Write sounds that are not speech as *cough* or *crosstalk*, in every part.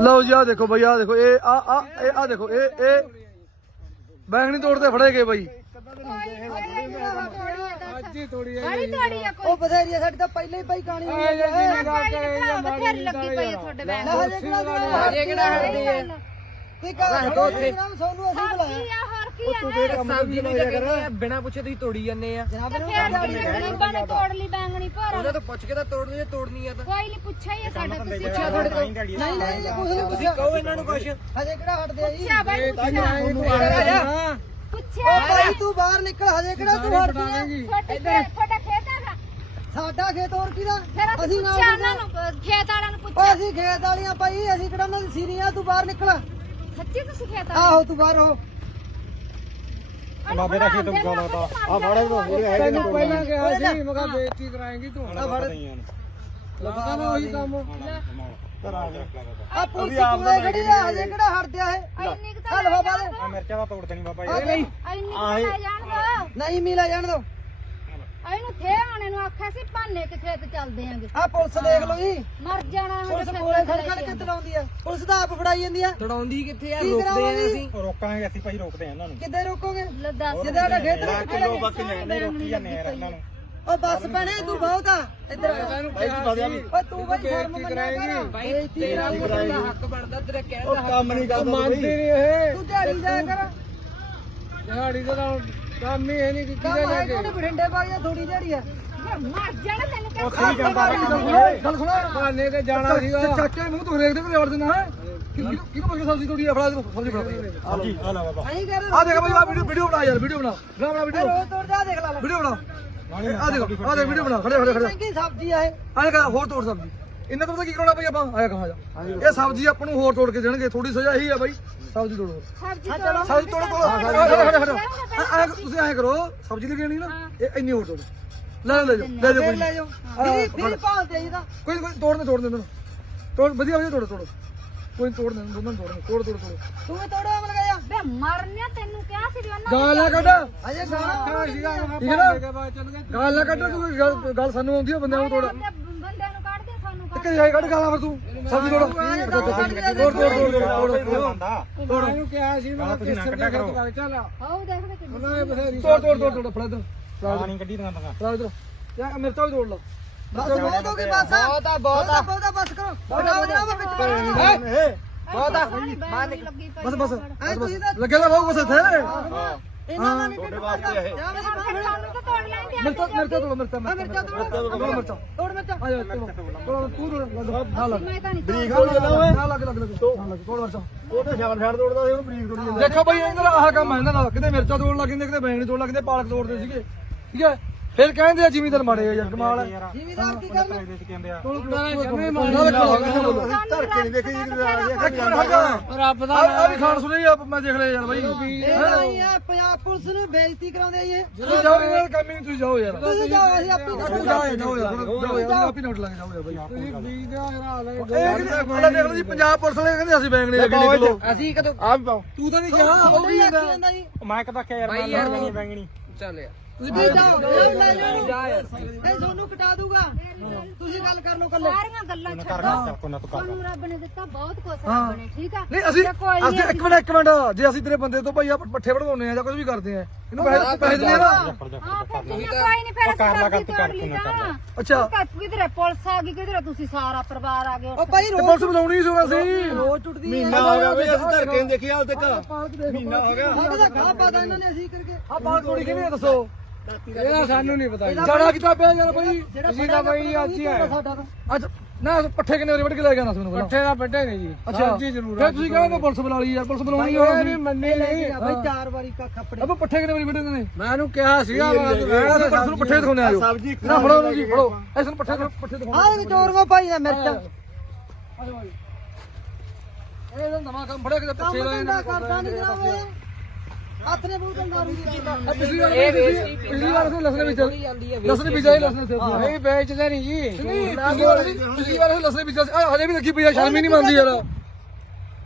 ਲਓ ਜੀ ਆ ਦੇਖੋ ਬਈ ਆ ਦੇਖੋ ਇਹ ਆ ਆ ਇਹ ਆ ਦੇਖੋ ਇਹ ਇਹ ਬੈਂਗਣੀ ਤੋੜਦੇ ਫੜੇ ਗਏ ਬਈ। ਅੱਜ ਤੋੜੀ ਬੜੀ ਤੋੜੀ ਆ ਕੋਈ। ਉਹ ਬਥੇਰੀ ਸਾਡੀ ਤਾਂ ਪਹਿਲਾਂ ਹੀ ਪਈ ਕਾਣੀ ਹੋਈ ਹੈ। ਬਥੇਰੀ ਲੱਗੀ ਪਈ ਆ ਤੁਹਾਡੇ ਬੈਗ ਨਾ ਹਜੇ ਕਿਹੜਾ ਹਜੇ ਕਿਹੜਾ ਹਟਦੀ ਹੈ ਕੋਈ ਕਾਹ ਦੋ ਨਾਮ ਸੋਨੂੰ ਅਸੀਂ ਬੁਲਾਇਆ ਕੀ ਬਿਨਾ ਪੁੱਛੇ ਤੁਸੀਂ ਤੋੜੀ ਜਾਂਦੇ ਆ। ਜਨਾਬ ਤੇ ਫੇਰ ਕਿੰਨੇ ਗਰੀਬਾਂ ਨੇ ਤੋੜ ਲਈ ਬੈਂਗਣੀ ਭਰ। ਉਹਨਾਂ ਤੋਂ ਪੁੱਛ ਕੇ ਤਾਂ ਤੋੜਨੀ ਜੇ ਤੋੜਨੀ ਆ ਤਾਂ। ਕੋਈ ਨਹੀਂ ਪੁੱਛਿਆ ਹੀ ਆ ਸਾਡਾ ਤੁਸੀਂ। ਪੁੱਛਿਆ ਤੁਹਾਡੇ ਤੋਂ ਨਹੀਂ ਨਹੀਂ ਇਹ ਕੁਝ ਨਹੀਂ ਤੁਸੀਂ ਪੁੱਛਿਆ। ਕਹੋ ਇਹਨਾਂ ਨੂੰ ਕੁਛ। ਹਜੇ ਕਿਹੜਾ ਹਟਦੇ ਆ ਜੀ? ਪੁੱਛਿਆ ਬਾਈ ਪੁੱਛਿਆ ਹਾਂ ਪੁੱਛਿਆ। ਉਹ ਭਾਈ ਤੂੰ ਬਾਹਰ ਨਿਕਲ ਹਜੇ ਕਿਹੜਾ ਤੂੰ ਹਟਦੀ ਆ? ਤੁਹਾਡੇ ਤੁਹਾਡਾ ਖੇਤ ਹੈਗਾ ਸਾਡਾ ਖੇਤ ਹੋਰ ਕਿਹਦਾ? ਅਸੀਂ ਅਸੀਂ ਨਾਲ ਪੁੱਛਿਆ ਉਹਨਾਂ ਨੂੰ ਖੇਤ ਵਾਲਿਆਂ ਨੂੰ ਓ ਪੁੱਛਿਆ। ਅਸੀਂ ਖੇਤ ਵਾਲੀਆਂ ਭਾਈ ਅਸੀਂ ਕਿਹੜਾ ਉਹਨਾਂ ਦੀ ਸੀਰੀਆਂ ਤੂੰ ਬਾਹਰ ਨਿਕਲ। ਸੱਚੀ ਤੁਸੀਂ ਖੇਤ ਵਾਲੇ? ਆਹੋ ਤੂੰ ਬਾਹਰ ਹੋ ਬਾਬੇ ਦਾ ਖੇਤ ਗਾਉਣਾ ਆ ਬੜੇ ਬੋਲੇ ਹੈ ਤੈਨੂੰ ਪਹਿਲਾਂ ਕਿਹਾ ਸੀ ਮਗਾ ਬੇਇੱਜ਼ਤੀ ਕਰਾਏਂਗੀ ਤੂੰ। ਆ ਫੜ। ਲੱਗਾ ਨਾ ਉਹੀ ਕੰਮ। ਆ ਪੁਲਿਸ ਕੋਲੇ ਖੜੀ ਆ ਹਜੇ ਕਿਹੜਾ ਹਟਦੇ ਆ ਇਹ? ਇੰਨੀ ਕੁ ਆ ਤਾਂ ਲਵਾ ਬਾਲੇ ਮਿਰਚਾਂ ਦਾ ਤੋੜ ਦੇਣੀ ਬਾਬਾ ਆ ਨਹੀਂ ਇੰਨੀ ਕੁ ਤਾਂ ਲੈ ਜਾਣ ਦੋ। ਨਹੀਂ ਮਿਲਾ ਜਾਣ ਦੋ। ਇਹਨੂੰ ਥੇ ਆਣੇ ਨੂੰ ਆਖਿਆ ਸੀ ਭਾਨੇ ਕਿ ਖੇਤ ਚੱਲਦੇ ਆਂਗੇ। ਆ ਪੁਲਿਸ ਦੇਖ ਲਓ ਜੀ। ਮਰ ਜਾਣਾ ਹੁਣ ਪੁਲਿਸ ਕੋਲੇ ਖੜ ਖੜ ਕੇ ਤੜਾਉਂਦੀ ਆ? ਪੁਲਿਸ ਤਾਂ ਆਪ ਫੜਾਈ ਜਾਂਦੀ ਆ। ਤੜਾਉਂਦੀ ਕਿੱਥੇ ਆ? ਕੀ ਰੋਕਦੇ ਆ ਕਰਾਵਾਂਗੇ? ਅਸੀਂ। ਰੋਕਾਂਗੇ ਅਸੀਂ ਭਾਈ ਰੋਕਦੇ ਆ ਇਹਨਾਂ ਨੂੰ। ਕਿੱਦੇ ਰੋਕੋਗੇ? ਲੈ ਦੱਸ ਜਿੱਦਾਂ ਦਾ। ਖੇਤ ਨਾ ਕਿਲੋ ਬਾਕੀ ਨਹੀਂ ਰੋਕੀ ਜਾਂਦੇ ਯਾਰ ਇਹਨਾਂ ਨੂੰ। ਉਹ ਬੱਸ ਪੈਣੇ ਤੂੰ ਬਹੁਤ ਆ। ਇੱਧਰ ਆ। ਭਾਈ ਤੂੰ ਵਧਿਆ ਵੀ ਤੂੰ ਬਈ ਸ਼ਰਮ ਮੰਨਿਆ ਕਰ। ਭਾਈ ਤੇਰਾ ਮੁੰਡਾ ਦਾ ਹੱਕ ਬਣਦਾ ਤੇਰਾ ਕਹਿਣ ਉਹ ਕੰਮ ਨਹੀਂ ਕਰਦਾ ਮੰਨਦੇ ਨਹੀਂ ਇਹ। ਤੂੰ ਦਿਹਾੜੀ ਜਾਇਆ ਕਰ। ਦਿਹਾੜੀ ਦਾ ਕੰਮ ਹੀ ਹੈ ਨਹੀਂ ਕਿ ਕੰਮ ਹੈ ਕੋਨੇ ਬਠਿੰਡੇ ਪਾਈ ਥੋੜੀ ਦਿਹਾੜੀ ਆ। ਮਰ ਜਾਣਾ ਤੈਨੂੰ ਕਿ ਉੱਥੇ ਹੀ ਜਾਂਦਾ ਗੱਲ ਸੁਣਾ। ਬਹਾਨੇ ਤੇ ਜਾਣਾ ਸੀਗਾ। ਚਾਚੇ ਮੂੰਹ ਤੋਂ ਰੇਕ ਦੇ ਕੋਲ ਵੜ ਦੇਣਾ ਹੈ? ਕਿਹਨੂੰ ਕਿਹਨੂੰ ਪੁੱਛ ਕੇ ਸਬਜ਼ੀ ਤੋੜੀ ਆ ਫੜਾ ਦੇ ਸਬਜ਼ੀ ਫੜਾ ਦੇ। ਹਾਂਜੀ ਆ ਲੈ ਬਾਬਾ। ਐਂ ਕਰ ਆ ਦੇਖ ਬਈ ਆ ਵੀਡੀਓ ਵੀਡੀਓ ਬਣਾ ਯਾਰ ਵੀਡੀਓ ਬਣਾ ਬਣਾ ਬਣਾ ਵੀਡੀਓ ਰੋਜ਼ ਤੋੜ ਜਾ ਦੇਖ ਲੈ ਵੀਡੀਓ ਬਣਾ। ਆ ਦੇਖੋ ਆ ਦੇਖ ਵੀਡੀਓ ਬਣਾ। ਖੜੇ ਖੜੇ ਖੜੇ ਮਹਿੰਗੀ ਸਬਜ਼ੀ ਆ ਇਹ? ਆਏ ਕਾ ਹੋਰ ਤੋੜ ਸਬਜ਼ੀ। ਇਹਨਾਂ ਤੋਂ ਪਤਾ ਕੀ ਕਰਾਉਣਾ ਬਈ ਆਪਾਂ? ਆਇਆ ਕਹਾਂ ਜਾ। ਇਹ ਸਬਜ਼ੀ ਆਪਾਂ ਨੂੰ ਹੋਰ ਤੋੜ ਕੇ ਦੇਣਗੇ ਥੋੜੀ ਸਜ਼ਾ ਇਹੀ ਆ ਬਾਈ। ਸਬਜ਼ੀ ਤੋੜੋ। ਸਬਜ਼ੀ ਹਾਂ ਚਲੋ ਸਬਜ਼ੀ ਤੋੜੋ ਤੋੜੋ। ਖੜੇ ਐ ਤੁਸੀਂ ਐਂ ਕਰੋ ਸਬਜ਼ੀ ਲੈ ਕੇ ਆਣੀ ਨਾ ਇਹ ਇੰਨੀ ਹੋਰ ਤੋੜੋ। ਲੈ ਲੈ ਜਾਓ ਲੈ ਜਾਓ ਲੈ। ਜਾਓ। ਫਰੀ ਆ ਜੀ ਤਾਂ ਕੋਈ ਕੋਈ ਤੋੜਨੇ ਤੋੜਨੇ ਇਹਨਾਂ ਤੋੜ ਵਧੀਆ ਵਧੀਆ ਤੋੜੋ ਤੋੜੋ। ਕੋਈ ਨੀ, ਤੋੜਨੇ ਦੋਨਾਂ ਨੂੰ ਤੋੜਨੇ ਤੋੜ ਤੋੜ ਤੋੜ। ਤੂੰ ਤੋੜੋ ਅਮਲ ਗਿਆ ਬੇ ਮਰਨਿਆ ਤੈਨੂੰ ਕਿਹਾ ਸੀ ਵੀ ਉਹਨਾਂ ਗਾਲ ਨਾ ਕੱਢ। ਅਜੇ ਗਾਣਾ ਠੀਕ ਹੈ ਨਾ? ਗਾਲ ਨਾ ਕੱਢ ਤੂੰ ਗੱਲ- ਗੱਲ ਸਾਨੂੰ ਆਉਂਦੀ ਆ ਬੰਦਿਆਂ ਨੂੰ ਤੋੜ। ਦੇ ਸਾਨੂੰ ਕੱਢ ਕਿ ਜਾਈ ਕੱਢ ਗਾਲਾਂ ਫਿਰ ਤੂੰ। ਸਬਜ਼ੀ ਤੋੜ। ਤੋੜ ਤੋੜ ਤੋੜ ਤੋੜ ਤੋੜ ਇਹਨੂੰ ਕਿਹਾ ਸੀ ਮੈਂ ਨਾ ਕੱਢਿਆ ਕਰੋ। ਚੱਲ ਆਓ ਦੇਖ ਦੇ ਕਿੰਨੀ ਉਹਨਾਂ ਨੇ ਬਥੇਰੀ ਤੋੜ ਤੋੜ ਤੋੜ ਤੋੜ ਫੜਾ ਇਧਰ। ਆ ਨਹੀਂ ਕੱਢੀ ਦੀਆਂ ਤੰਗਾ ਫੜਾ ਇਧਰ। ਯਾ ਮਿਰਚਾਂ ਵੀ ਤੋੜ ਲਾ ਬਸ ਬਹੁਤ ਹੋ ਗਈ ਬਸ। ਬਹੁਤ ਆ ਬਹੁਤ ਆ ਬਹੁਤ ਆ ਬਸ ਕਰੋ। ਬਣਾਓ ਜਨਾਬ ਵਿੱਚ ਬਹੁਤ। ਆ ਲੱਗੀ ਪਈ ਬਸ ਬਸ। ਤਾਂ ਤਾਂ ਬਹੁਤ ਕੁਛ ਇੱਥੇ। ਇਹਨਾਂ ਨਾਲ ਨਹੀਂ ਤੁਹਾਡੇ ਵਾਸਤੇ ਇਹ। ਜਾ ਮੈਂ ਸਾਨੂੰ ਤਾਂ ਤੋੜ ਲੈਂਦੇ ਮਿਰਚਾਂ ਮਿਰਚਾਂ ਤੋੜ ਮਿਰਚਾਂ ਮਿਰਚਾ ਤੋੜ ਤੋੜ ਮਿਰਚਾਂ। ਤੋੜ ਮਿਰਚਾ। ਆ ਜਾ ਤੋੜ। ਤੋੜ ਤੂੰ ਤੋੜ ਨਾ ਲੱਗ ਮੈਂ ਤਾਂ ਨਹੀਂ ਬਰੀਕ ਹੋ ਜਾਂਦਾ ਓਏ। ਨਾ ਲੱਗ ਲੱਗ ਲੱਗ। ਤੋੜ। ਤੋੜ ਮਿਰਚਾਂ। ਉਹ ਤੇ ਛਾੜ ਛਾੜ ਤੋੜਦਾ ਸੀ ਉਹਨੂੰ ਬਰੀਕ ਤੋੜੀ ਜਾਂਦਾ। ਦੇਖੋ ਬਈ ਇਹਨਾਂ ਦਾ ਆਹ ਕੰਮ ਹੈ ਇਹਨਾਂ ਦਾ ਕਿਤੇ ਮਿਰਚਾਂ ਤੋੜਨ ਲੱਗ ਜਾਂਦੇ ਕਿਤੇ ਬੈਂਗਣੀ ਤੋੜਨ ਲੱਗ ਜਾਂਦੇ ਪਾਲਕ ਤੋੜਦੇ ਸੀਗੇ। ਠੀਕ ਹੈ? ਫਿਰ ਕਹਿੰਦੇ ਆ ਜ਼ਿਮੀਦਾਰ ਮਾੜੇ ਆ ਯਾਰ ਕਮਾਲ ਹੈ ਜ਼ਿਮੀਦਾਰ ਕੀ ਕਹਿੰਦੇ ਆ। ਧਰ ਕੇ ਨਹੀਂ ਦੇਖੀ ਰੱਬ ਦਾ ਆ ਵੀ ਖਾਣ ਸੁਣੀ ਆ ਮੈਂ ਦੇਖ ਲਿਆ ਯਾਰ ਬਾਈ। ਪੰਜਾਬ ਪੁਲਿਸ ਨੂੰ ਬੇਇੱਜ਼ਤੀ ਕਰਾਉਂਦੇ ਆ ਇਹ ਤੁਸੀਂ ਜਾਓ ਯਾਰ ਕੰਮ ਹੀ ਨਹੀਂ ਤੁਸੀਂ ਜਾਓ ਯਾਰ। ਤੁਸੀਂ ਜਾਓ ਅਸੀਂ ਆਪੇ ਤੂੰ ਜਾ ਜਾਓ ਜਾਓ ਯਾਰ ਆਪੀ ਨੋਟ ਲਾਂਗੇ ਜਾਓ ਯਾਰ ਬਾਈ। ਤੁਸੀਂ ਬੀਜ ਦਾ ਹਰਾ ਲੈ ਦੇਖ ਲਓ ਜੀ ਪੰਜਾਬ ਪੁਲਿਸ ਵਾਲੇ ਕਹਿੰਦੇ ਅਸੀਂ ਬੈਂਗਣੀ ਲੱਗੇ ਨਹੀਂ ਕਿਲੋ ਅਸੀਂ ਕਦੋਂ ਆ ਵੀ ਪਾਓ। ਤੂੰ ਤਾਂ ਨਹੀਂ ਕਿਹਾ ਉਹ ਉਹ ਵੀ ਵੀ ਜਾਂਦਾ ਆਖੀ ਜਾਂਦਾ। ਜੀ। ਮੈਂ ਕਦਾ ਕਿਹਾ ਯਾਰ ਮੈਂ ਲੜਨੀ ਬੈਂਗਣੀ ਚੱਲ ਯਾਰ। ਤੁਸੀਂ ਵੀ ਜਾਓ ਜਾਓ ਲੈ ਜਾਓ। ਇਹ ਤੁਹਾਨੂੰ ਕਟਾ ਦੂਗਾ। ਤੁਸੀਂ ਗੱਲ ਕਰ ਲਓ ਕੱਲੇ ਸਾਰੀਆਂ ਗੱਲਾਂ ਛੱਡੋ। ਤੁਹਾਨੂੰ ਰੱਬ ਨੇ ਦਿੱਤਾ ਬਹੁਤ ਕੁਝ। ਰੱਬ ਨੇ ਠੀਕ ਆ? ਨਹੀਂ ਅਸੀਂ ਅਸੀਂ ਇੱਕ ਮਿੰਟ ਇੱਕ ਮਿੰਟ। ਜੇ ਅਸੀਂ ਤੇਰੇ ਬੰਦੇ ਤੋਂ ਭਾਈ ਪੱਠੇ ਵੜਵਾਉਂਦੇ ਆ ਜਾਂ ਕੁਝ ਵੀ ਕਰਦੇ ਆ ਇਹਨੂੰ ਪੈਸੇ ਪੈਸੇ ਦਿੰਦੇ ਆ ਨਾ ਹਾਂ ਫਿਰ ਜਿੰਨਾ ਕੋਈ ਨਹੀਂ ਫਿਰ ਕਰ ਲਾ ਕਰ ਤੂੰ ਕਰ, ਤੂੰ। ਤਾਂ ਅੱਛਾ। ਕਿਧਰੇ ਪੁਲਿਸ ਆ ਗਈ ਕਿਧਰੇ ਤੁਸੀਂ ਸਾਰਾ ਪਰਿਵਾਰ ਆ ਗਏ ਉਹ ਭਾਈ ਤੇ ਪੁਲਿਸ ਬੁਲਾਉਣੀ ਸੀ ਅਸੀਂ। ਰੋਜ਼ ਟੁੱਟਦੀ ਮਹੀਨਾ ਹੋ ਗਿਆ ਬਈ ਅਸੀਂ ਧਰ ਕੇ ਨੀ ਦੇਖੀ ਹਾਲ ਤੱਕ ਮਹੀਨਾ ਹੋ ਗਿਆ। ਸਾਡੇ ਦਾ ਗਾਹ ਪਾਦਾ ਇਹਨਾਂ ਨੇ ਅਸੀਂ ਕਰਕੇ ਆ ਬਾਲ ਤੋੜੀ ਆ ਦੱਸੋ ਇਹਦਾ ਸਾਨੂੰ ਨਹੀਂ ਪਤਾ। ਜੀ ਜਾਣਾ ਕਿਤਾ ਪਿਆ ਯਾਰ ਬਾਈ ਤੁਸੀਂ ਤਾਂ ਬਈ ਅੱਜ ਹੀ ਆਏ ਸਾਡਾ ਤਾਂ। ਅੱਜ ਨਾ ਪੱਠੇ ਕਿੰਨੇ ਵਾਰੀ ਵੱਢ ਕੇ ਲੈ ਗਿਆ ਨਾ ਤੁਹਾਨੂੰ ਪਹਿਲਾਂ? ਪੱਠੇ ਦਾ ਵੱਡੇ ਨੇ ਜੀ ਅੱਛਾ। ਸਬਜ਼ੀ ਜ਼ਰੂਰ ਫਿਰ ਤੁਸੀਂ ਕਹਿੰਦੇ ਪੁਲਿਸ ਬੁਲਾ ਲਈ ਯਾਰ ਪੁਲਿਸ ਬੁਲਾਉਣੀ ਹੋਣੀ ਨਹੀਂ ਮੰਨੇ ਨਹੀਂ। ਭਾਈ ਚਾਰ ਵਾਰੀ ਕੱਖ ਆਪਣੇ ਅਬ ਪੱਠੇ ਕਿੰਨੇ ਵਾਰੀ ਵੱਢੇ ਨੇ? ਮੈਂ ਉਹਨੂੰ ਕਿਹਾ ਸੀਗਾ ਮੈਂ ਤੂੰ ਮੈਂ ਤਾਂ ਪੁਲਿਸ ਨੂੰ ਪੱਠੇ ਦਿਖਾਉਣੇ ਆਜੋ ਸਬਜ਼ੀ ਨਾ ਫੜੋ ਉਹਨੂੰ ਜੀ ਫੜੋ। ਐਸ ਨੂੰ ਪੱਠੇ ਪੱਠੇ ਦਿਖਾਉਣੇ ਆਹ ਚੋਰਗੋ ਭਾਈ ਦਾ ਮਿਰਚਾਂ। ਇਹ ਤਾਂ ਨਵਾਂ ਕੰਮ ਫੜਿਆ ਕਿਤੇ ਕੰਮ ਪੱਠੇ ਲਾਏ ਧੰਦਾ ਕਰਦਾ ਨਹੀਂ ਜਨਾਬ ਹੱਥ ਨੇ ਦਾਰੂ ਦੀ ਪੀਂਦਾ ਆ ਪਿਛਲੀ ਵਾਰ ਤੁਸੀਂ- ਪਿਛਲੀ ਵਾਰ ਅਸੀਂ ਲਸਣ ਵਿੱਚ ਲਸਣ ਬੀਜਾ ਹੀ ਲਸਣ ਤੇ ਨਹੀਂ ਵੇਚਦੇ ਨਹੀਂ ਜੀ। ਨਹੀਂ ਪਿਛਲੀ ਵਾਰ ਅਸੀਂ- ਪਿਛਲੀ ਵਾਰ ਅਸੀਂ ਲਸਣ ਸੀ ਆ ਹਜੇ ਵੀ ਲੱਗੀ ਪਈ ਆ ਸ਼ਰਮ ਹੀ ਨਹੀਂ ਮੰਨਦੀ ਯਾਰ।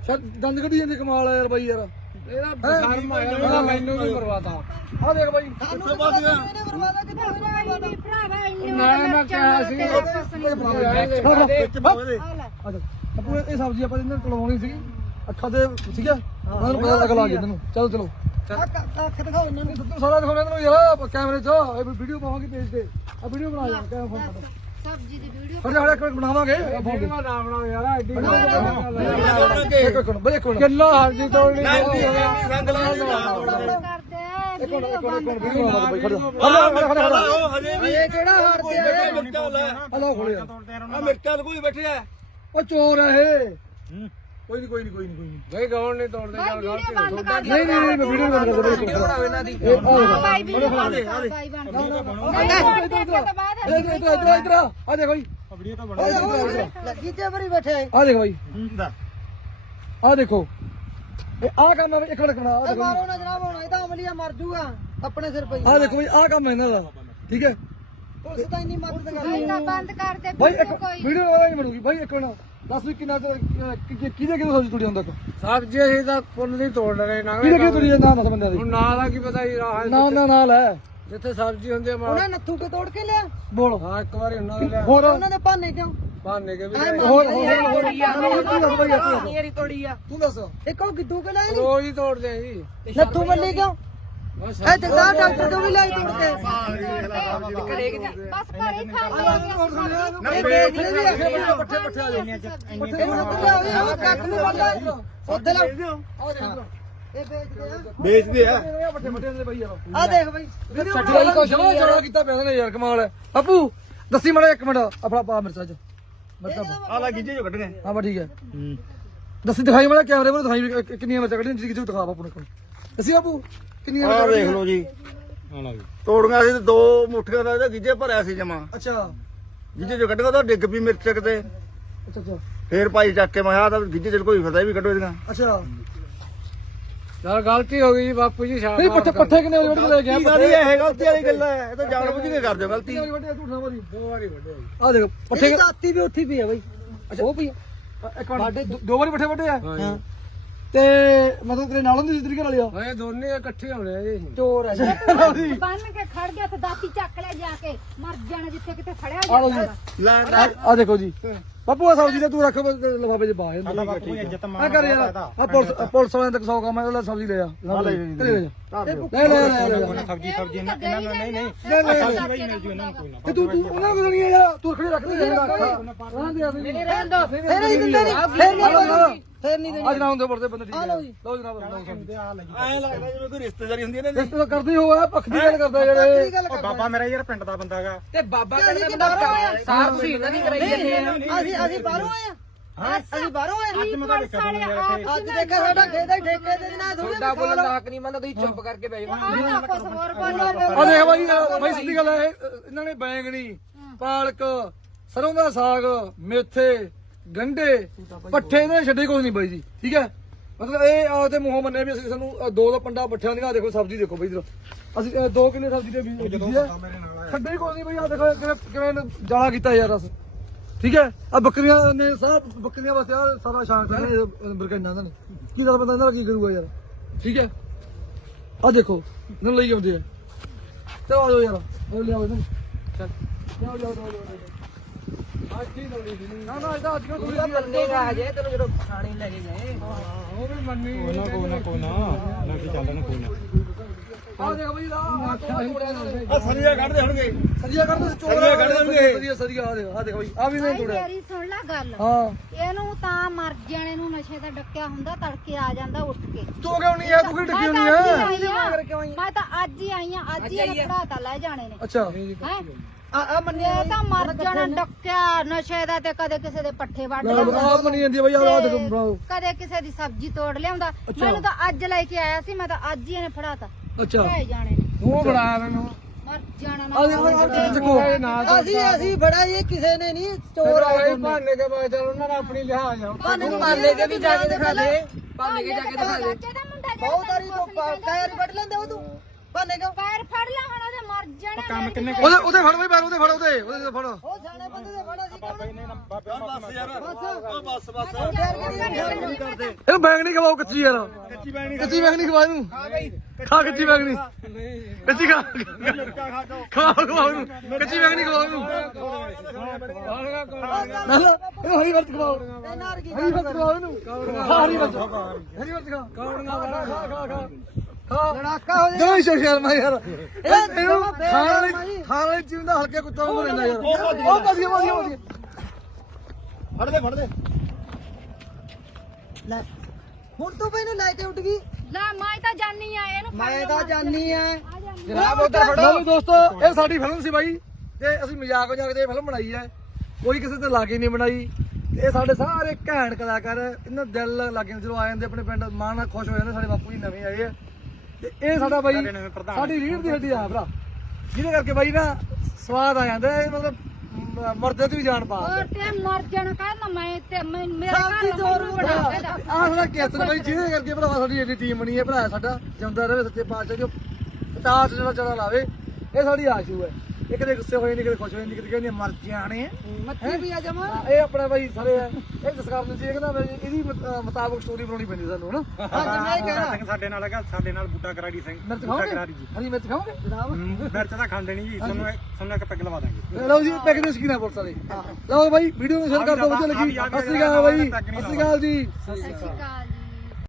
ਸ਼ਾਇਦ ਦੰਦ ਕੱਢੀ ਜਾਂਦੀ ਕਮਾਲ ਆ ਯਾਰ ਬਾਈ ਯਾਰ। ਇਹਦਾ ਸ਼ਰਮ ਆਇਆ ਮੈਨੂੰ ਵੀ ਕਰਵਾਤਾ ਆ ਦੇਖ ਬਾਈ। ਕਿੱਥੇ ਬਰਬਾਦ ਕਿੱਥੇ ਬਰਬਾਦ ਮੈਂ ਕਿਹਾ ਸੀ ਆ ਇਹ ਸਬਜ਼ੀ ਆਪਾਂ ਇਹਨਾਂ ਨੂੰ ਲਾਉਣੀ ਸੀਗੀ। ਅੱਖਾਂ ਤੇ ਠੀਕ ਹੈ। ਉਹਨਾਂ ਨੂੰ ਪਤਾ ਲੱਗ ਲਾ ਗਿਆ ਤੈਨੂੰ ਚਲੋ ਚਲੋ। ਅੱਖ ਦਿਖਾਓ ਉਹਨਾਂ ਨੂੰ। ਤੂੰ ਸਾਰਾ ਦਿਖਾਉਣਾ ਤੈਨੂੰ ਯਾਰ ਕੈਮਰੇ 'ਚ। ਇਹ ਵੀਡੀਓ ਪਾਵਾਂਗੇ ਪੇਜ ਤੇ। ਆ ਵੀਡੀਓ ਬਣਾ ਯਾਰ ਕੈਮਰਾ ਫੋਨ ਕਰ। ਸਬਜ਼ੀ ਦੀ ਵੀਡੀਓ ਫੜ ਜਾ ਇੱਕ ਮਿੰਟ ਬਣਾਵਾਂਗੇ। ਆ ਤੇ। ਨਾ ਬਣਾਓ ਯਾਰ ਐਡੀ ਇੱਕ ਇੱਕ ਮਿੰਟ ਬਈ ਇੱਕ ਮਿੰਟ। ਕਿਲੋ ਹਲਦੀ ਤੋੜਨੀ ਰੰਗ ਲਾ ਇੱਕ ਮਿੰਟ। ਇੱਕ ਮਿੰਟ ਵੀਡੀਓ ਬਣਾ ਬਈ ਖੜ ਖੜ ਖੜ ਉਹ ਹਜੇ ਵੀ। ਇਹ ਕਿਹੜਾ ਹਾਰ ਤੇ ਆਇਆ ਮਿਰਚਾਂ ਲੈ। ਹਲੋ ਖੋਲੇ ਆ ਮਿਰਚਾਂ ਕੋਈ ਬੈਠਿਆ। ਉਹ ਚੋਰ ਹੈ ਇਹ। ਕੋਈ ਨਹੀਂ ਕੋਈ ਨਹੀਂ ਕੋਈ ਨਹੀਂ ਕੋਈ ਨਹੀਂ ਬਈ ਗਾਉਣ ਨਹੀਂ ਤੋੜਦੇ ਵੀਡੀਓ ਬੰਦ ਕਰ ਨਹੀਂ ਨਹੀਂ ਨਹੀਂ ਮੈਂ ਵੀਡੀਓ ਬੰਦ ਕਰ ਦੇ ਵੀਡੀਓ ਬਣਾਓ ਇਹਨਾਂ ਦੀ। ਇਹ ਆ ਭਾਈ ਵੀਡੀਓ ਬੰਦ ਕਰ ਭਾਈ ਬੰਦ ਇਧਰ ਇਧਰ ਇਧਰ। ਆ ਦੇਖ ਲੱਗੀ ਤੇ ਬਰੀ ਬੈਠੇ। ਆ ਦੇਖ ਬਾਈ ਆ ਦੇਖੋ। ਇਹ ਆ ਕੰਮ ਹੈ ਇੱਕ ਮਿੰਟ ਬਣਾ ਆ ਦੇਖੋ ਮਾਰੋ ਨਾ ਜਨਾਬ ਹੁਣ ਇਹ ਤਾਂ ਅਮਲੀਆ ਮਰ ਜੂਗਾ ਆਪਣੇ ਸਿਰ ਪਈ। ਆ ਦੇਖੋ ਬਾਈ ਆ ਕੰਮ ਹੈ ਇਹਨਾਂ ਦਾ। ਠੀਕ ਹੈ? ਪੁਲਿਸ ਤਾਂ ਇੰਨੀ ਮਦਦ ਕਰ ਭਾਈ ਨਾ ਬੰਦ ਕਰ ਦੇ ਇੱਕ ਵੀਡੀਓ ਵਾਲਾ ਨਹੀਂ ਬਣੂਗੀ। ਬਾਈ ਇੱਕ ਮਿੰਟ। ਦੱਸ ਵੀ ਕਿੰਨਾ ਕੁ- ਕਿ- ਕਿ- ਕਿਹਦੇ ਕਿਹਦੇ ਸਬਜ਼ੀ ਤੁੜੀ ਹੁੰਦਾ ਤੱਕ ਸਬਜ਼ੀ ਅਸੀਂ ਤਾਂ ਪੁੱਲ ਨਹੀਂ ਤੋੜ ਰਹੇ ਨਾ ਕਿਹਦੇ ਕਿਹਦੇ ਤੁੜੀ ਜਾਂਦਾ ਦੱਸ ਬੰਦਿਆਂ ਹੁਣ ਦੀ ਨਾਂ ਦਾ ਕੀ ਪਤਾ ਹੀ ਰਾਹ ਨਾ ਨਾ ਨਾਲ ਹੈ। ਜਿੱਥੇ ਸਬਜ਼ੀ ਹੁੰਦੀ ਆ ਮਾਰ ਉਹਨੇ ਨੱਥੂ ਕੇ ਤੋੜ ਕੇ ਲਿਆ। ਬੋਲ। ਹਾਂ ਇੱਕ ਵਾਰੀ ਉਹਨਾਂ ਦੇ ਲਿਆ। ਹੋਰ? ਉਹਨਾਂ ਦੇ ਭਾਨੇ ਕਿਉਂ? ਭਾਨੇ ਕੇ ਵੀ ਐ ਲਿਆ। ਹੋਰ ਹੋਰ। ਹੋਰ ਤੂੰ ਦੱਸ ਬਾਈ ਤੂੰ ਦੱਸ। ਮੇਰੀ ਤੋੜੀ ਆ ਤੂੰ ਦੱਸ। ਇੱਕ ਉਹ ਗਿੱਦੂ ਕੇ ਲੈ ਲਈ ਰੋਜ਼ ਹੀ ਤੋੜਦੇ ਆ ਜੀ। ਨੱਥੂ ਮੱਲੀ ਕਿਉਂ? ਇਹ ਜਗਦਾਰ ਡਾਕਟਰ ਤੋਂ ਵੀ ਲੈ ਤੋੜ ਕੇ ਬਸ ਘਰੇ ਹੀ ਖਾ ਲਿਆ ਇਹ ਵੇਚ ਲਈ ਵੀ ਆ। ਪੱਠੇ ਪੱਠੇ ਆ ਜਾਓ ਪੱਠੇ ਨੂੰ ਹੱਥ ਲਿਆ ਉਹ ਕੱਖ ਨੂੰ ਬੰਦਾ ਉੱਥੇ ਲਾ ਆ ਦੇਖ ਇਹ ਵੇਚਦੇ ਆ ਵੇਚਦੇ ਆ ਇਹ ਪੱਠੇ ਪੱਠੇ ਦੇ ਬਾਈ ਯਾਰ ਆ ਦੇਖ ਬਈ ਵੀਡੀਓ ਸੱਚਾਈ ਕੋ ਜਮਾ ਜੜਾ ਕੀਤਾ ਪਿਆ ਨੇ ਯਾਰ ਕਮਾਲ ਹੈ ਅੱਪੂ ਦੱਸੀ ਮੜਾ ਇੱਕ ਮਿੰਟ ਆਪਣਾ ਪਾ ਮਿਰਚਾ ਚ ਪਾ। ਆ ਲੈ ਗਿੱਜੇ ਜੋ ਕੱਢਣੇ ਹਾਂ ਬਾ ਠੀਕ ਹੈ ਦੱਸੀ ਦਿਖਾਈ ਮੜਾ ਕੈਮਰੇ ਮੂਹਰੇ ਦਿਖਾਈ ਕਿ- ਕਿੰਨੀਆਂ ਮਿਰਚਾਂ ਕੱਢੀਆਂ ਜੀ ਕਿਤੇ ਦਿਖਾ ਬਾਪੂ ਨੇ ਕੋਲ ਦੱਸੀ ਬਾਪੂ ਕਿੰਨੀਆਂ ਆ ਮਿਰਚਾਂ ਦੇਖ ਕੱਢੀਆਂ ਲਓ ਜੀ। ਤੋੜੀਆਂ ਸੀ ਤੇ ਦੋ ਮੁੱਠੀਆਂ ਦਾ ਇਹਦਾ ਗਿੱਜੇ ਭਰਿਆ ਸੀ ਜਮਾ। ਅੱਛਾ। ਗਿੱਜੇ ਜੋ ਕੱਢਗਾ ਤਾਂ ਡਿੱਗ ਪਈ ਮਿਰਚ ਕਿਤੇ ਅੱਛਾ ਅੱਛਾ। ਫੇਰ ਭਾਈ ਚੱਕ ਕੇ ਮੈਂ ਤਾਂ ਗਿੱਜੇ ਚ ਕੋਈ ਫਸਾ ਵੀ ਕੱਢੋ ਇਹਦੀਆਂ। ਅੱਛਾ। ਚਲ ਗਲਤੀ ਹੋ ਗਈ ਜੀ ਬਾਪੂ ਜੀ ਸ਼ਾਮ ਨਹੀਂ ਪੱਠੇ ਪੱਠੇ ਕਿੰਨੇ ਵਜੇ ਵੱਢ ਕੇ ਲੈ ਗਿਆ ਕੀ ਗੱਲ ਇਹ ਗਲਤੀ ਵਾਲੀ ਗੱਲ ਹੈ ਇਹ ਤਾਂ ਜਾਣ ਬੁੱਝ ਕੇ ਕਰਦੇ ਹੋ ਗਲਤੀ। ਵੱਢਿਆ ਝੂਠਾ ਮਾਰੀ ਦੋ ਵਾਰੀ ਵੱਡੇ ਆ ਦੇਖ ਪੱਠੇ ਦਾਤੀ ਵੀ ਉੱਥੇ ਪਈ ਆ ਬਈ। ਉਹ ਪਈ। ਇੱਕ ਮਿੰਟ। ਦੋ- ਦੋ ਵਾਰੀ ਪੱਠੇ ਆ? ਹਾਂ। ਤੇ ਮਤਲਬ ਤੇਰੇ ਨਾਲ ਹੁੰਦੀ ਸੀ ਤਰੀਕੇ ਨਾਲ ਆ। ਓਏ ਦੋਨੇ ਇਕੱਠੇ ਹੋਣੇ ਆ ਜੀ। ਚੋਰ ਹੈ *laughs* ਬੰਨ ਕੇ ਖੜ ਗਿਆ ਤੇ ਦਾਤੀ ਚੱਕ ਲੈ ਜਾ ਕੇ। ਮਰ ਜਾਣਾ ਜਿੱਥੇ ਕਿਤੇ ਖੜਿਆ ਆ ਲਓ ਜੀ। ਜਾਂਦਾ ਆ ਦੇਖੋ ਜੀ। ਬਾਪੂ ਆ ਸਬਜ਼ੀ ਤੇ ਤੂੰ ਰੱਖ ਲਫਾਫੇ 'ਚ ਪਾ ਆ ਕਰ ਯਾਰ। ਆ ਪੁਲਿਸ ਪੁਲਿਸ ਵਾਲਿਆਂ ਤੱਕ 100 ਕੰਮ ਹੈ ਉਹਦਾ ਸਬਜ਼ੀ ਲੈ ਆ। ਲੈ ਲੈ ਲੈ ਲੈ ਲੈ ਸਬਜ਼ੀ ਸਬਜ਼ੀ ਇਹਨਾਂ ਨਹੀਂ ਨਹੀਂ। ਤੇ। ਤੂੰ ਤੂੰ ਉਹਨਾਂ ਨੂੰ ਨਹੀਂ ਯਾਰ। ਤੂੰ ਖੜੀ ਰੱਖ। ਦੇ ਰੱਖ ਉਹਨਾਂ ਦੇ। ਰਹਿਣ ਦੋ। ਫੇਰ ਨਹੀਂ ਦਿੰਦੇ ਨਹੀਂ ਫੇਰ ਨਹੀਂ ਫੇਰ ਨਹੀਂ ਅੱਜ ਨਾ ਹੁੰਦੇ ਪਰਦੇ ਬੰਦੇ ਠੀਕ ਹੈ। ਲਓ ਜੀ। ਲਓ ਜਨਾਬ ਲਓ ਸਾਨੂੰ। ਐ ਲੱਗਦਾ ਜਿਵੇਂ ਕੋਈ ਰਿਸ਼ਤੇਦਾਰੀ ਹੁੰਦੀ ਹੈ ਨਾ ਇਸ ਤੋਂ ਕਰਦੀ ਹੋਆ ਪੱਖ ਦੀ ਗੱਲ ਕਰਦਾ ਜਿਹੜੇ ਕਰ ਬਾਬਾ ਮੇਰਾ ਯਾਰ ਪਿੰਡ ਦਾ ਬੰਦਾ ਹੈਗਾ। ਤੇ ਬਾਬਾ ਕਹਿੰਦਾ ਬੰਦਾ ਸਾਰ ਤੁਸੀਂ ਇਹਨਾਂ ਦੀ ਕਰਾਈ ਜਾਂਦੇ ਆ। ਅਸੀਂ ਅਸੀਂ ਬਾਹਰੋਂ ਆਏ ਆ। ਅਸੀਂ ਬਾਹਰੋਂ ਆਏ। ਅੱਜ ਮੈਂ ਦੇਖਿਆ ਅੱਜ ਦੇਖਿਆ ਸਾਡਾ ਖੇਤ ਹੀ ਠੇਕੇ ਦੇ ਨਾਲ ਥੋੜੀ ਦਾ ਬੋਲਣ ਦਾ ਹੱਕ ਨਹੀਂ ਮੰਨਦਾ ਤੁਸੀਂ ਚੁੱਪ ਕਰਕੇ ਬਹਿ ਜਾਓ। ਆ ਦੇਖ ਬਾਈ ਬਾਈ ਸਿੱਧੀ ਗੱਲ ਹੈ ਇਹ, ਇਹਨਾਂ ਨੇ ਬੈਂਗਣੀ ਪਾਲਕ ਸਰੋਂ ਦਾ ਸਾਗ ਮੇਥੇ ਗੰਡੇ ਪੱਠੇ ਨੇ ਛੱਡੇ ਕੋਈ ਨਹੀਂ ਬਾਈ ਜੀ ਠੀਕ ਹੈ? ਮਤਲਬ ਇਹ ਆਪਦੇ ਮੂੰਹੋਂ ਮੰਨੇ ਵੀ ਅਸੀਂ ਸਾਨੂੰ ਅ, ਦੋ ਦੋ ਪੰਡਾ ਪੱਠਿਆਂ ਦੀਆਂ ਆਹ ਦੇਖੋ ਸਬਜ਼ੀ ਦੇਖੋ ਬਾਈ ਇਧਰ ਅਸੀਂ ਅ, ਦੋ ਕਿੱਲੇ ਸਬਜ਼ੀ ਦੇ ਬੀਜ ਬੀਜੀ ਹੈ। ਛੱਡੇ ਹੀ ਕੋਈ ਨਹੀਂ ਬਾਈ ਆ ਦੇਖੋ ਕਿਵੇਂ ਕਿਵੇਂ ਇਹਨੂੰ ਜਾਲਾ ਕੀਤਾ ਯਾਰ ਅਸ ਠੀਕ ਹੈ? ਆ ਬੱਕਰੀਆਂ ਨੇ ਸਾਰਾ ਬੱਕਰੀਆਂ ਵਾਸਤੇ ਆਹ ਸਾਰਾ ਸ਼ਾਂਤ ਹੈ ਬਰਕੰਨਾ ਇਹਨਾਂ ਨੇ। ਕੀ ਦਾ ਬੰਦਾ ਇਹਨਾਂ ਦਾ ਕੀ ਕਰੂਗਾ ਯਾਰ? ਠੀਕ ਹੈ? ਆ ਦੇਖੋ ਇਹਨਾਂ ਨੂੰ ਲਈ ਆਉਂਦੇ ਆ। ਤੇ ਆ ਜਾਓ ਯਾਰ ਉਹ ਲਿਆਓ ਇਹਨੂੰ। ਚੱਲ। ਲਿਆਓ। ਨਾ ਨਾ ਇਹਦਾ ਅੱਜ ਕਿਉਂ ਥੋੜੀ ਜਿਹੀ ਮੰਨੇਗਾ ਹਜੇ ਤੈਨੂੰ ਜਦੋਂ ਖਾਣੀ ਲੈ ਕੇ ਗਏ। ਉਹ ਵੀ ਮੰਨੀ ਕੋਈ ਨਾ ਕੋਈ ਨਾ ਕੋਈ ਨਾ ਨਾ ਕੀ ਚੱਲਦਾ ਨਾ ਕੋਈ ਨਾ। ਆ ਦੇਖ ਬਈ ਆ ਆ ਆ ਸਰੀਆ ਕੱਢਦੇ ਹੋਣਗੇ। ਸਰੀਆ ਕਰਦੇ ਚੋਰ ਸਰੀਆ ਕੱਢ ਦੇਣਗੇ। ਸਰੀਆ ਸਰੀਆ ਆ ਦੇਖ ਆ ਦੇਖ ਬਈ ਆ ਵੀ ਨਹੀਂ ਤੋੜਿਆ। ਮੇਰੀ ਸੁਣ ਲੈ ਗੱਲ। ਹਾਂ। ਇਹਨੂੰ ਤਾਂ ਮਰ ਜਾਣੇ ਨੂੰ ਨਸ਼ੇ ਦਾ ਡੱਕਿਆ ਹੁੰਦਾ ਤੜਕੇ ਆ ਜਾਂਦਾ ਉੱਠ ਕੇ। ਤੂੰ ਕਿਉਂ ਨਹੀਂ ਆ ਤੂੰ ਕਿ ਡੱਕੀ ਤਾਂ ਆ। ਮੈਂ ਤਾਂ ਅੱਜ ਹੀ ਆਈ ਆ ਅੱਜ ਹੀ ਇਹਨੇ ਪੜਾਤਾ ਲੈ ਜਾਣੇ ਨੇ। ਅੱਛਾ। ਹੈ? ਆ ਆ ਮੰਨਿਆ ਇਹ ਤਾਂ ਮਰ ਜਾਣਾ ਡੱਕਿਆ ਨਸ਼ੇ ਦਾ ਤੇ ਕਦੇ ਕਿਸੇ ਦੇ ਪੱਠੇ ਵੱਢ ਨਾ ਲਿਆਉਂਦਾ। ਆ ਬਣੀ ਜਾਂਦੀ ਆ ਬਈ ਆ ਦੇਖੋ ਬਣਾਓ। ਕਦੇ ਕਿਸੇ ਦੀ ਸਬਜ਼ੀ ਤੋੜ ਲਿਆਉਂਦਾ। ਮੈਨੂੰ ਤਾਂ ਅੱਜ ਲੈ ਕੇ ਆਇਆ ਸੀ ਮੈਂ ਤਾਂ ਅੱਜ ਹੀ ਇਹਨੇ ਫੜਾਤਾ। ਅੱਛਾ। ਲੈ ਜਾਣੇ ਨੇ। ਉਹ ਬਣਾ ਮੈਨੂੰ। ਮਰ ਜਾਣਾ ਆ ਦੇਖੋ ਆ ਨਾ ਦੇਖੋ। ਅਸੀਂ ਅਸੀਂ ਬੜਾ ਇਹ ਕਿਸੇ ਨੇ ਨਹੀਂ ਚੋਰ ਆਏ। ਭਾਨੇ ਕੇ ਬਾਅਦ ਚਲ ਉਹਨਾਂ ਨੇ ਆਪਣੀ ਲਿਹਾਜ਼ ਆ। ਭਾਨੇ ਨੂੰ ਪਾਲੇ ਕੇ ਵੀ ਜਾ ਕੇ ਦਿਖਾ ਦੇ। ਭਾਲੇ ਕੇ ਜਾ ਕੇ ਦਿਖਾ ਦੇ। ਬਹੁਤ ਸਾਰੀ ਤੋਂ ਕਾਇਰ ਵੱਢ ਲੈਂਦੇ ਉਹ ਤੂੰ। ਭਾਨੇ ਕਿਉਂ ਪੈਰ ਫੜ ਲੈ ਹੁਣ ਉਹਦੇ ਮਰ ਜਾਣਾ ਕੰਮ ਕਿੰਨੇ ਉਹਦੇ ਉਹਦੇ ਫੜ ਬਈ ਪੈਰ ਉਹਦੇ ਫੜ ਉਹਦੇ ਉਹਦੇ ਤੇ ਫੜ। ਉਹ ਸਿਆਣੇ ਬੰਦੇ ਦੇ ਫੜਾ ਸੀ ਬਾਬੇ ਨੇ ਬਾਬੇ ਬਸ ਯਾਰ। ਉਹ ਬਸ ਬਸ। ਇਹਨੂੰ ਬੈਂਗਣੀ ਖਵਾਓ ਕੱਚੀ ਯਾਰ। ਕੱਚੀ ਬੈਣੀ ਕੱਚੀ ਬੈਂਗਣੀ ਖਵਾ ਇਹਨੂੰ। ਹਾਂ ਬਈ। ਖਾ ਕੱਚੀ ਬੈਂਗਣੀ ਕੱਚੀ ਖਾ। ਖਾ ਦੋ ਖਵਾ ਖਵਾ ਇਹਨੂੰ। ਕੱਚੀ ਬੈਂਗਣੀ ਖਵਾਓ ਇਹਨੂੰ। ਇਹਨੂੰ ਹਰੀ ਮਿਰਚ ਖਵਾਓ। ਹਰੀ ਮਿਰਚ ਖਵਾਓ ਇਹਨੂੰ। ਖਾ ਹਰੀ ਮਿਰਚ। ਹਰੀ ਖਾ। ਖਾ ਖਾ ਖਾ ਖਾ। ਲੜਾਕਾ ਹੋ ਸ਼ਰਮਾ ਯਾਰ। ਇਹ ਇਹਨੂੰ ਖਾਣ ਵਾਲੀ ਖਾਣ ਵਾਲੀ ਚੀਜ਼ ਦਾ ਹਲਕੇ ਕੁੱਤਾ ਹੋ ਰਹਿੰਦਾ ਯਾਰ। ਉਹ ਭੱਜ ਗਿਆ ਗਿਆ ਫੜ ਦੇ ਫੜ ਦੇ। ਲੈ। ਹੁਣ ਤੂੰ ਮੈਨੂੰ ਲੈ ਕੇ ਉੱਠ ਗਈ। ਲੈ ਮੈਂ ਤਾਂ ਜਾਨੀ ਆ ਇਹਨੂੰ ਮੈਂ ਤਾਂ ਜਾਨੀ ਐ ਜਨਾਬ ਉਧਰ ਫੜੋ ਵੀ ਦੋਸਤੋ ਇਹ ਸਾਡੀ ਫਿਲਮ ਸੀ ਬਾਈ। ਤੇ ਅਸੀਂ ਮਜ਼ਾਕ ਮਜ਼ਾਕ ਦੇ ਫਿਲਮ ਬਣਾਈ ਹੈ ਕੋਈ ਕਿਸੇ ਤੇ ਲਾਗੇ ਨਹੀਂ ਬਣਾਈ। ਇਹ ਸਾਡੇ ਸਾਰੇ ਘੈਂਟ ਕਲਾਕਾਰ। ਇਹਨਾਂ ਦਿਲ ਲੱਗੇ ਜਦੋਂ ਆ ਜਾਂਦੇ ਆਪਣੇ ਪਿੰਡ ਮਾਣ ਨਾਲ ਖੁਸ਼ ਹੋ ਜਾਂਦੇ ਸਾਡੇ ਬਾਪੂ ਜੀ ਨਵੇਂ ਆਏ ਆ। ਤੇ ਇਹ ਸਾਡਾ ਬਾਈ ਸਾਡੀ ਰੀੜ ਦੀ ਹੱਡੀ ਆ ਭਰਾ। ਜਿਹਦੇ ਕਰਕੇ ਬਾਈ ਨਾ ਸਵਾਦ ਆ ਜਾਂਦਾ ਇਹ ਮਤਲਬ ਮਰਦੇ ਤੇ ਵੀ ਜਾਣ ਪਾ ਉਹ ਤੇ ਮਰ ਜਾਣਾ ਕਹਿੰਦਾ ਮੈਂ ਤੇ ਮੇਰਾ ਘਰ ਜ਼ੋਰ ਨੂੰ ਬਣਾ ਆਹ ਸਾਡਾ ਕੇਸਰ ਬਾਈ ਜਿਹਦੇ ਕਰਕੇ ਭਰਾ ਸਾਡੀ ਏਡੀ ਟੀਮ ਬਣੀ ਹੈ ਭਰਾ ਸਾਡਾ ਜਿਉਂਦਾ ਰਹੇ ਸੱਚੇ ਪਾਤਸ਼ਾਹ ਜੋ ਪਤਾਸ ਜਿਹੜਾ ਚੜਾ ਲਾਵੇ ਇਹ ਸਾਡੀ ਆਸ਼ੂ ਹੈ ਇਹ ਕਦੇ ਗੁੱਸੇ ਹੋਏ ਨਹੀਂ ਕਦੇ ਖੁਸ਼ ਹੋਏ ਨਹੀਂ ਕਦੇ ਕਹਿੰਦੇ ਮਰ ਜਾਣੇ। ਮੱਛੀ ਵੀ ਆ ਜਮਾ ਇਹ ਆਪਣਾ ਬਾਈ ਸਾਰੇ ਆ। ਇਹ ਜਸਕਾਰ ਜੀ ਕਹਿੰਦਾ ਵੀ ਇਹਦੀ ਮਤ- ਮੁਤਾਬਕ ਸਟੋਰੀ ਬਣਾਉਣੀ ਪੈਂਦੀ ਸਾਨੂੰ ਹਨਾ? ਅੱਜ ਮੈਂ ਹੀ ਕਹਿਣਾ। ਸਿੰਘ ਸਾਡੇ ਨਾਲ ਹੈਗਾ ਸਾਡੇ ਨਾਲ ਬੂਟਾ ਕਰਾੜੀ ਸਿੰਘ ਮਿਰਚ ਖਾਓਗੇ? ਕਰਾੜੀ ਜੀ। ਹਰੀ ਮਿਰਚ ਖਾਓਗੇ? ਹਮ, ਮਿਰਚ ਤਾਂ ਖਾਂਦੇ ਨਹੀਂ ਜੀ ਤੁਹਾਨੂੰ ਤੁਹਾਨੂੰ ਇੱਕ ਪੈਗ ਲਵਾ ਦਾਂਗੇ। ਲਓ ਜੀ ਪੈਕ ਦੇ ਸ਼ਕੀਨਾ ਪੁਲਿਸ ਵਾਲੇ। ਲਓ ਬਾਈ ਵੀਡੀਓ ਨੂੰ ਸ਼ੇਅਰ ਕਰ ਦਿਓ ਵਧੀਆ ਲੱਗੀ। ਸਤਿ ਸ਼੍ਰੀ ਅਕਾਲ ਬਾਈ। ਸਤਿ ਸ਼੍ਰੀ ਅਕਾਲ ਜੀ। ਸਤਿ ਸ਼੍ਰੀ ਅਕਾਲ।